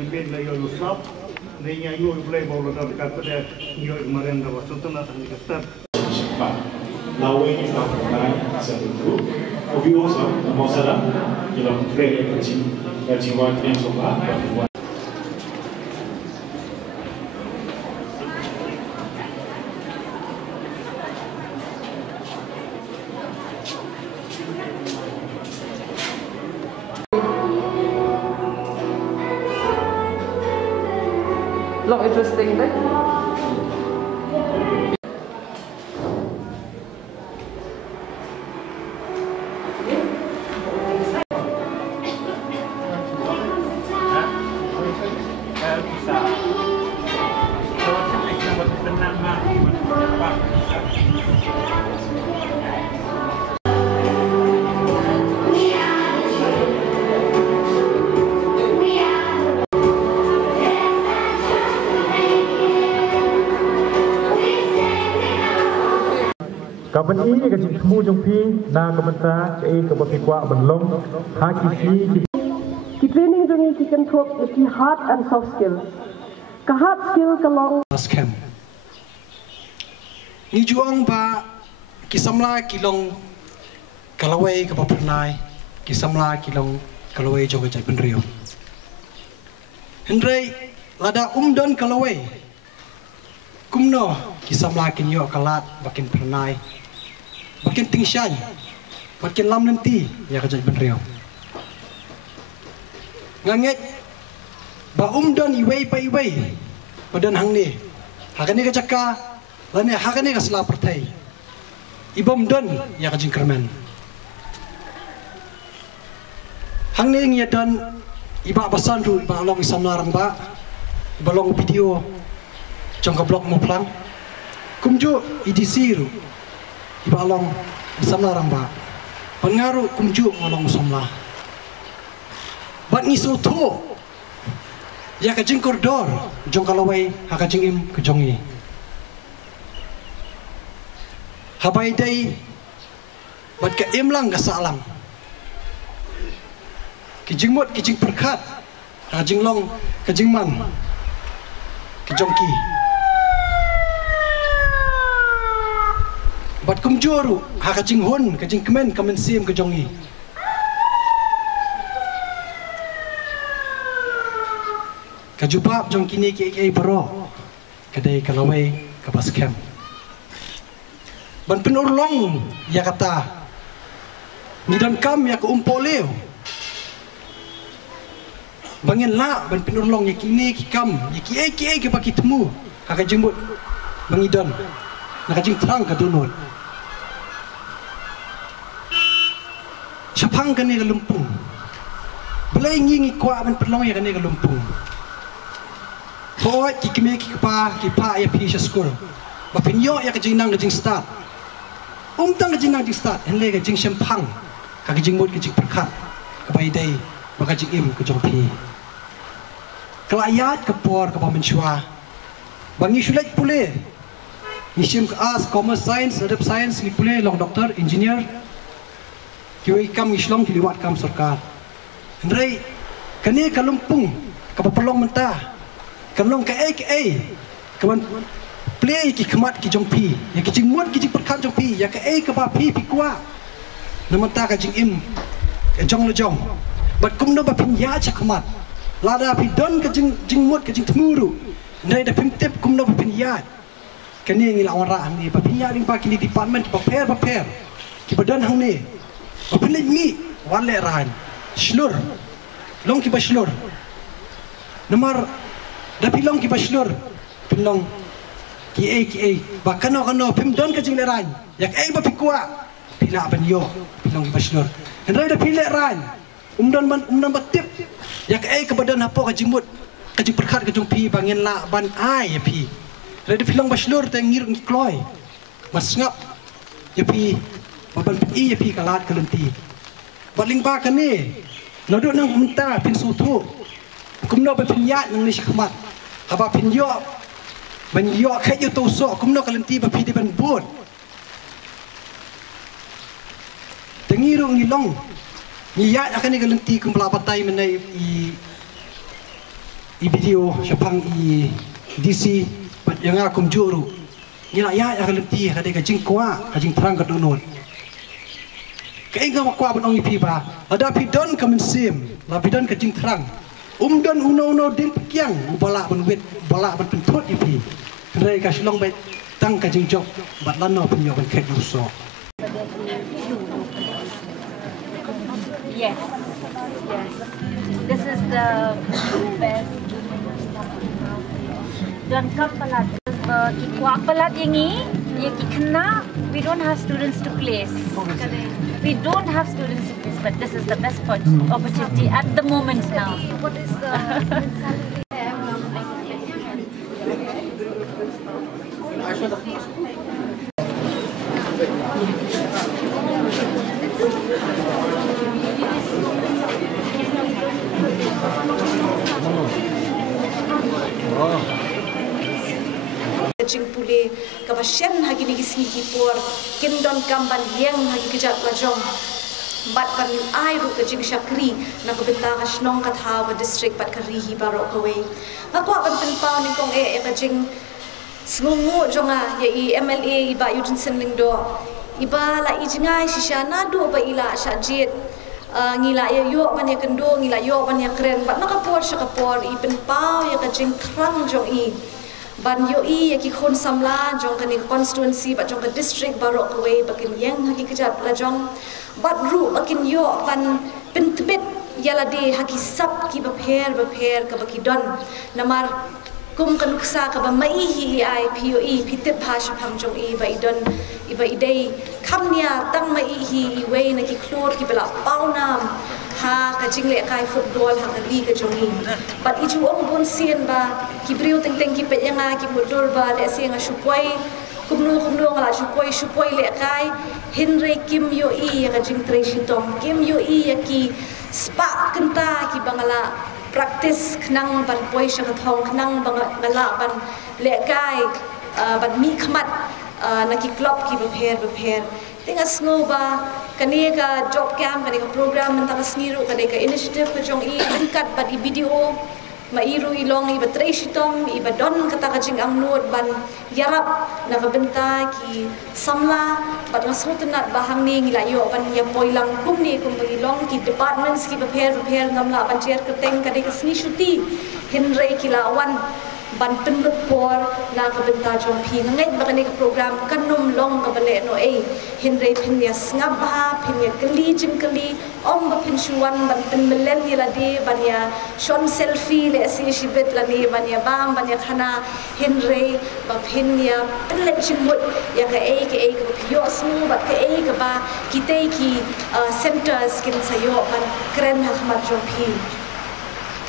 bimbing lagi lusap, nanya yo boleh bawa dekat pada yo kemarin dah waktu tu nak tanya kita. Lawan yang lakukan satu obvious masalah dalam proyek jiwa yang sobat. Long interesting, right? Kapan ini kecil semua jumpi na kementerian cai kebakiwa belum hakiki. Die training jungi kikan thok ki hard and soft skill. Ka hard skill ka long scam. Ni juang ba kisamla kilong kalawai ka papernai kisamla kilong kalawai joga jai penrio. Hendrai lada don kalawai. Kumno kisamla kinyo kalat bakin pernai. Bakin tingsyai, bakin lam nanti ya kejadian benriau. Nganget, ba don iway pa iway, badan hang ni, hakani kejaka, lani hakani kasla pertai. Ibom don ya kejadian kerman. Hang ni ngia don iba basan tu iba long isam larang ba, iba long video, jangka blok mau pelang, kumju idc ru. Iba long isam larang ba pengaruh kumju ngolong somlah bat ni soto ya ka jing koridor jong kalawai ha ka jing im ke jongi habai dai bat ka im lang ka salang ki jing mot ki jing perkat ha jing long ka jing man ke jongki bat kumjuru ha kajing hon kajing kemen sim ke jongi kajubab jong kini ki baro kadai kalawai ka baskem ban penurlong ya kata ni dan kam ya ke umpoleo bangin la ban penurlong ya kini ki kam ya ki ke baki temu ha kajing mut bangidon na kajing terang ka dunut Sapang kani ke lumpung, belai ngingi kuat ban perlong ya kani ke lumpung. Kau kikimi kipa ya pisah skor, bapinyo ya kajing nang kajing start, tang kajing nang kajing start, henle kajing sempang, kajing mut kajing perkat, kebai day, bakajing im kajong pi. Kelayat kepor kepa menshua, bangi sulit pule, nisim ke as commerce science, adab science ni pule long doktor, engineer. Kiwi kam islong kiliwat kam sarkar. Hendrai kani kalumpung kapapalong mentah. Kalong ka kaman play ki kemat ki jongpi. Ya ki jingmut ki jing perkat jongpi. Ya ka ka ba pi kwa. Namenta ka jing im ka jong le jong. Bat kum no ba pin ya cha kemat. Lada pi don ka jingmut ka jing temuru. Hendrai da pim tip kum no ba pin ya. Kani ngi lawan ra ni ba pin ya ring pa kini department ba per. Ki badan hang ni. Apalagi mi wale ran slur long ki baslur nomor dapi long ki baslur pinong ki bakano pim don ka jing ran yak ba pikwa pila banyo pinong ki baslur hendai da pile ran umdan batip yak ka badan hapo ka jimut ka jing perkat ka jung pi bangin la ban ai ya pi hendai da pilong baslur teng ngir kloy mas ngap ya pi baban pi pi kalat kalenti baling ba kani nodok nang menta pin sutu kumno ba pinyat nang ni sikmat haba pinyo ban yo khay yo to so kumno kalenti ba pi di ban bot tengiro ngilong ni ya akan ni kalenti kum pelapatai menai video syapang i DC yang akum juru ngila ya akan lebih kadai kajing kuat kajing terang ke donut keingat kuat benong ipi ba ada pidon kemensim la pidon kajing terang don uno din pekiang balak ben wet balak ben pentut ipi kadai kasilong bet tang kajing jok bat lano penyo ben kek luso. Yes. This is the best. Dan kapalat, kikuak palat ini, kena. We don't have students to place. We don't have students to place, but this is the best opportunity at the moment now. What is the? Kajing pule kabasyan hagi ni gisni kipor kindon kamban yang hagi kejat lajong bat pan ai ru kajing syakri na kabenta kasnong katha wa district bat karihi barok kawe ngakwa ban penpau ni kong kajing sngungu jonga ya i MLA iba Eugene Lingdo iba la ijngai sishana do ba ila sajit ngila ya yo ban ya kendo ngila yo ban ya keren bat nakapor syakapor i penpau ya kajing krang jong i ban yo i ki khon samla jong kan constituency ba jong ka district barok kawe bakin yang haki kejat la jong bat ru bakin yo ban pentbet yala de haki sap ki ba pher ka baki don namar kum kanuksa ka ba maihi ai POE pitip bhasha phang jong i ba idon iba idei khamnia tang maihi i we na ki klor ki bela paunam ha kajing le kai football ha kali ka jongi but iju ong bon sien ba ki briu teng teng ki pe yanga ki motor ba le sianga shukwai kumnu ngala shukwai le kai Henry Kim yo i kajing Tracy Tom Kim yo i ki spa kenta ki bangala practice knang ban poi sha thong knang bangala ban le kai ban mi khmat na ki club ki bapher tinga snow ba kani ka job camp kani ka program mentang sniru kani ka initiative ka jong i tingkat ba di video mairu ilong iba Tracy-tom iba don kata kajing ang nuod ban yarap na kabenta ki samla bat ngasutunat bahang ni ngilayo ban ya poilang kumni kum ilong ki departments ki prepare ngamla ban chair keteng kade ka sni shuti Henry kilawan ban penut por na kabenta jong pi ngai ba kani ka program kanum long ka bale no ei Henry pinya ngabha pinya kali jingkali om ba pin shuan ban pen melen ni lade ban ya shon selfie le si shibet la ni ban ya bam ban ya khana Henry ba pinya pelet chimut ya ka ei ka pio smu ba ka ei ka ba kitei ki centers kin sayo ban kren ha khmat jong pi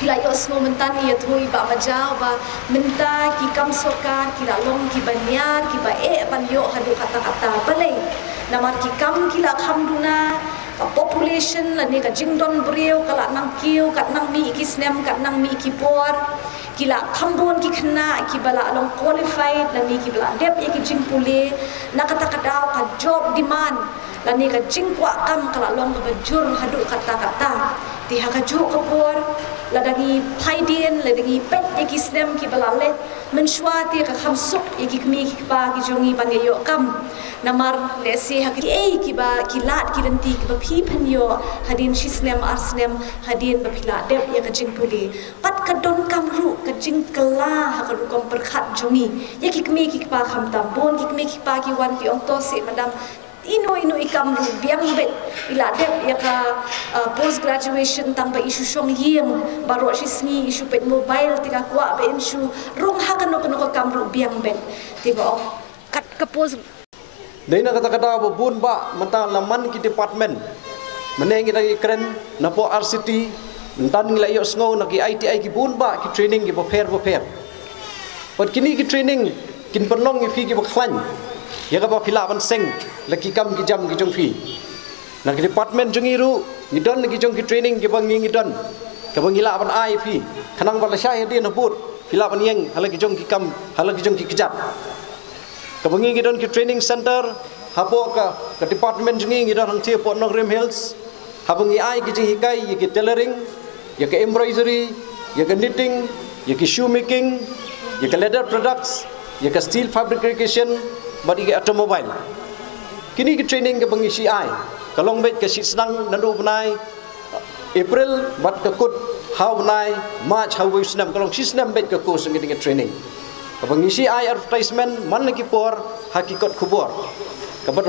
kila yo semua mentani ya thui ba majau ba menta ki kam sokar kila long ki banyar ki ba ban yo hadu kata-kata balai namar ki kam kila khamduna ka population la ne ka jingdon breu kala nang kiu kat nang mi ki snem kat nang mi ki por kila khambon ki khna ki bala long qualified la mi ki bala dep ya ki jingpule na kata-kata ka job demand la ne ka jingkwa kam kala long ka bajur hadu kata-kata ti hakaju kapor ladangi paidien ladangi pet yaki snem ki balale mensuati ka khamsuk yaki kmi ki ba ki jongi ban yo kam namar le se haki ei ki ba ki lat ki denti ki ba phi phan yo hadin shi snem ar snem hadin ba phila dep ya ka jing puli pat ka don kam ru ka jing kala ha ka ru kom perkhat jongi yaki kmi ki ba kham tam bon ki kmi ki ba ki wan pi ong to se madam ino ikam ru biang bet ila dep ya ka post graduation tang ba isu shong yeng baro shi sni isu pet mobile tinga kwa be isu rong ha kan no kam ru biang bet tiba kat ka post Dina kata-kata bubun ba mentang laman ki department meneng kita keren napo RCT mentan ngila yo sngo naki ITI ki bun ba ki training ki prepare pat kini ki training kin penong ki ki khlan ya ka ba khilaban seng laki kam ki jam ki jong fi na ki department jong iru ni don ki jong ki training ki bang ngi don ka bang ngila ban ai fi khanang ba la sha he din bur khilaban yeng hala ki jong ki kam hala ki jong ki kijat ka bang ngi don ki training center hapo ka department jong ngi don hang che po nong Rim Hills habang ai ki jing hikai ki tailoring ya ka embroidery ya ka knitting ye ki shoe making, ye ki leather products, ye ki steel fabrication, but ye ki automobile. Kini ki training ke bangi CI. Kalong bet ke sit senang nandu benai April bat ke kut how benai March how we senam kalong si senam bet ke ko sing dengan training. Ke bangi CI advertisement man lagi por hakikat kubur. Kabar